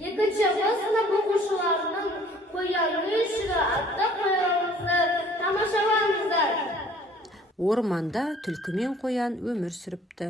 Екінші сынып оқушыларының қояны үшірі атты қоянымызды тамашалаңыздар. Орманда түлкі мен қоян өмір сүріпті.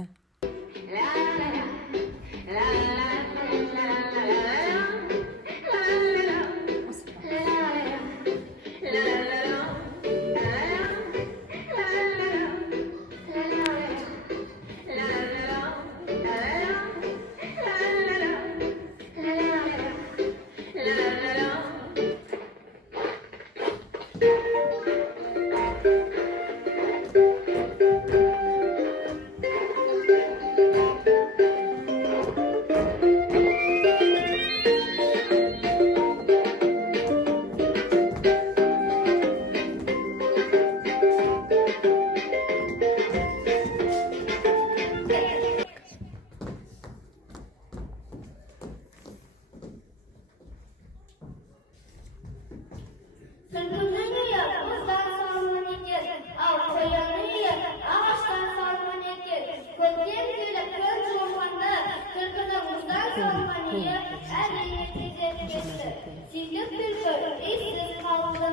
Түлкінің үйі мұздан салынған екен, ал қоянның үйі ағаштан салынған екен. Көктем келіп күн жылынғанда түлкінің мұздан салынған үйі әрине кезек кетті. Сөйтіп түлкі үйсіз қалды.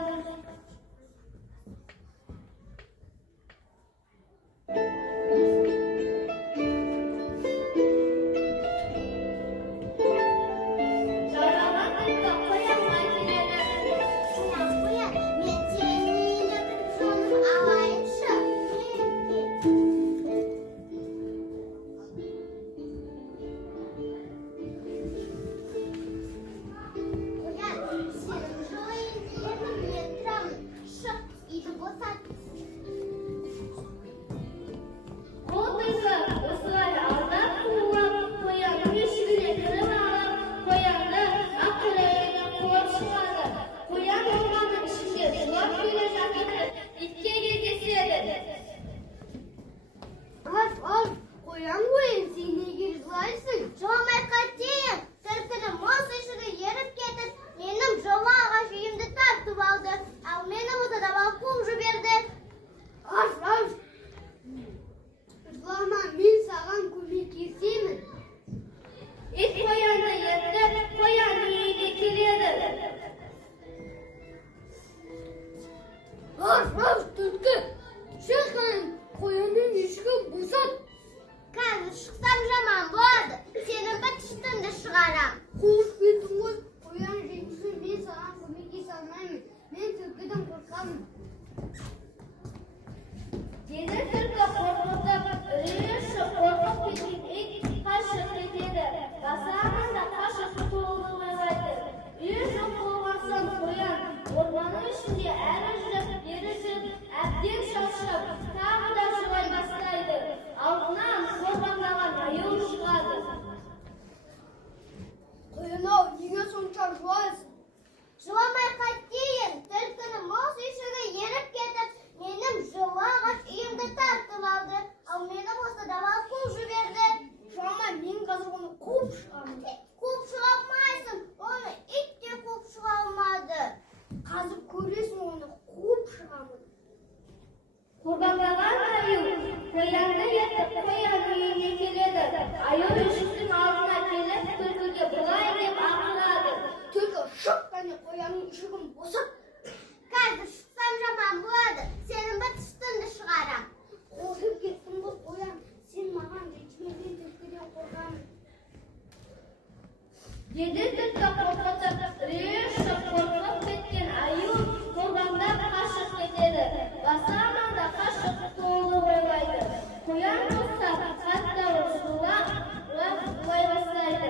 Жаралған түлкі қоянға келеді. Мен сені жолын алайыншы. Қоян, сенің жолын мен тұрамын. Шық, үйді босат. Ол түлкі осылай алдап қуып, қоянның үйшігіне кіріп алып, қоянды ақырайына қуып шығады. Қоян орманның ішінде жылап келе жатып, итке кездеседі. Қоян ойын, сен неге жылайсың? Жыламай қайтейін. Түлкінің мұз үйшігі еріп кетіп, менің жылы ағаш үйімді тартып алды. Ал мені отадан алып қуып жіберді. Жылама, мен саған көмектесемін. Ит қоянды ертіп, қоянның үйіне келеді. Түлкі, шыққан қоянның үйшігін босат. Қазір шықсам жаман болады. Сенің бітіштіңді шығарам. Қуып кеттің ғой. Қоян жетісін, мен саған көмектесе алмаймын. Мен түлкіден қорқамын. Деді түлкі қорқытып, үрейі ұшып, қорқып кеткен ит қашып кетеді. Басы аманда қашып құтылуды ойлайды. Үйі жоқ болған соң қоян орманның ішінде әрі жүріп, бері жүріп, әбден шаршап, тағы да жылай бастайды. Алдынан қорбаңдаған аю шығады. Қоян-ау, неге сонша жылайсың? Жыламай қайтейін. Түлкінің мұз үйшігі еріп кетіп, менің жылы ағаш үйімді тартып алды. Ал мені осыдан алып қуып жіберді. Жылама, мен қазір оны қуып шығамын. Қуып шыға алмайсың. Оны ит те қуып шыға алмады. Қазір көресің, оны қуып шығамын. Қорбаңдаған аю қоянды ертіп, қоянның үйіне келеді. Аю үйшіктің алдына келіп, түлкіге былай деп ақырады. Түлкі, шық, қане қоянның үйшігін босат. Қазір шықсам жаман болады. Сенің бітіштіңді шығарам. Қорқып кеттің ғой, қоян. Сен маған жетшімеген түлкіден қорқамын. Деді түлкі қорқытып, үрейі ұшып, қорқып кеткен аю қорбаңдап қашып кетеді. Басы аманда қашып құтылуды ойлайды. Қоян болса қатты жылап жылай бастайды.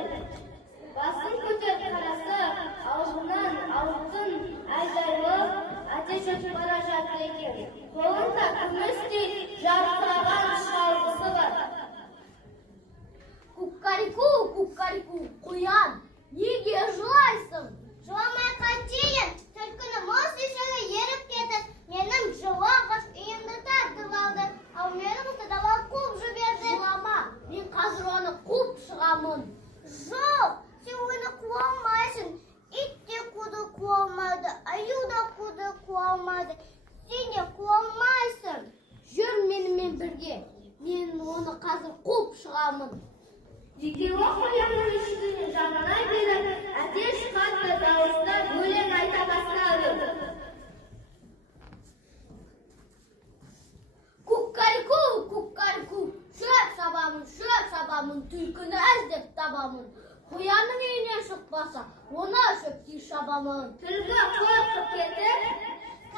Басын көтеріп қараса, аузынан алтын айдайлы ате жетіп бара жатыр екен. Қолында күмістей жарқыраған шалғысы бар. Кукарику, кукарику, қоян, неге жылайсың? Жыламай қайтейін. Түлкінің мұз үйшігі еріп кетіп, менің жылы ағаш үйімді тартып алды. Ал мені осыдан алып қуып жіберді. Жылама, мен қазір оны қуып шығамын. Жоқ, сен оны қуа алмайсың. Ит те қуды қуа алмады, аю да қуды қуа алмады. Сен де қуа алмайсың. Жүр менімен бірге. Мен оны қазір қуып шығамын. Жекелок қоянның ешігінің жанына келіп, әтеш қатты дауыстап өлең айта бастады. Кукарику, кукарику, шөп сабамын, түлкіні іздеп табамын. Қоянның үйінен шықпаса, оны шөпке шабамын. Түлкі қорқып кетіп,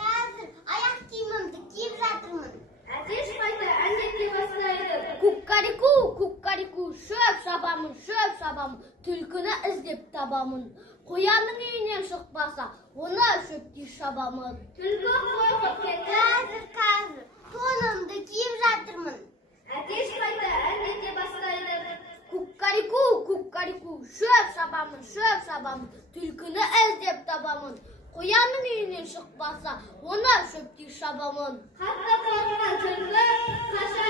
Қазір аяқ киімімді киіп жатырмын. әтеш қайта әндете бастайды. Кукарику, кукарику, шөп сабамын, түлкіні іздеп табамын. Қоянның үйінен шықпаса, оны шөпке шабамын. Түлкі қорқып кетіп, Қазір тонымды киіп жатырмын. әтеш қайта әндете бастайды. Кукарику, кукарику, шөп сабамын, түлкіні іздеп табамын. Қоянның үйінен шықпаса, оны шөпке шабамын. Қатты қорыққан түлкі қаша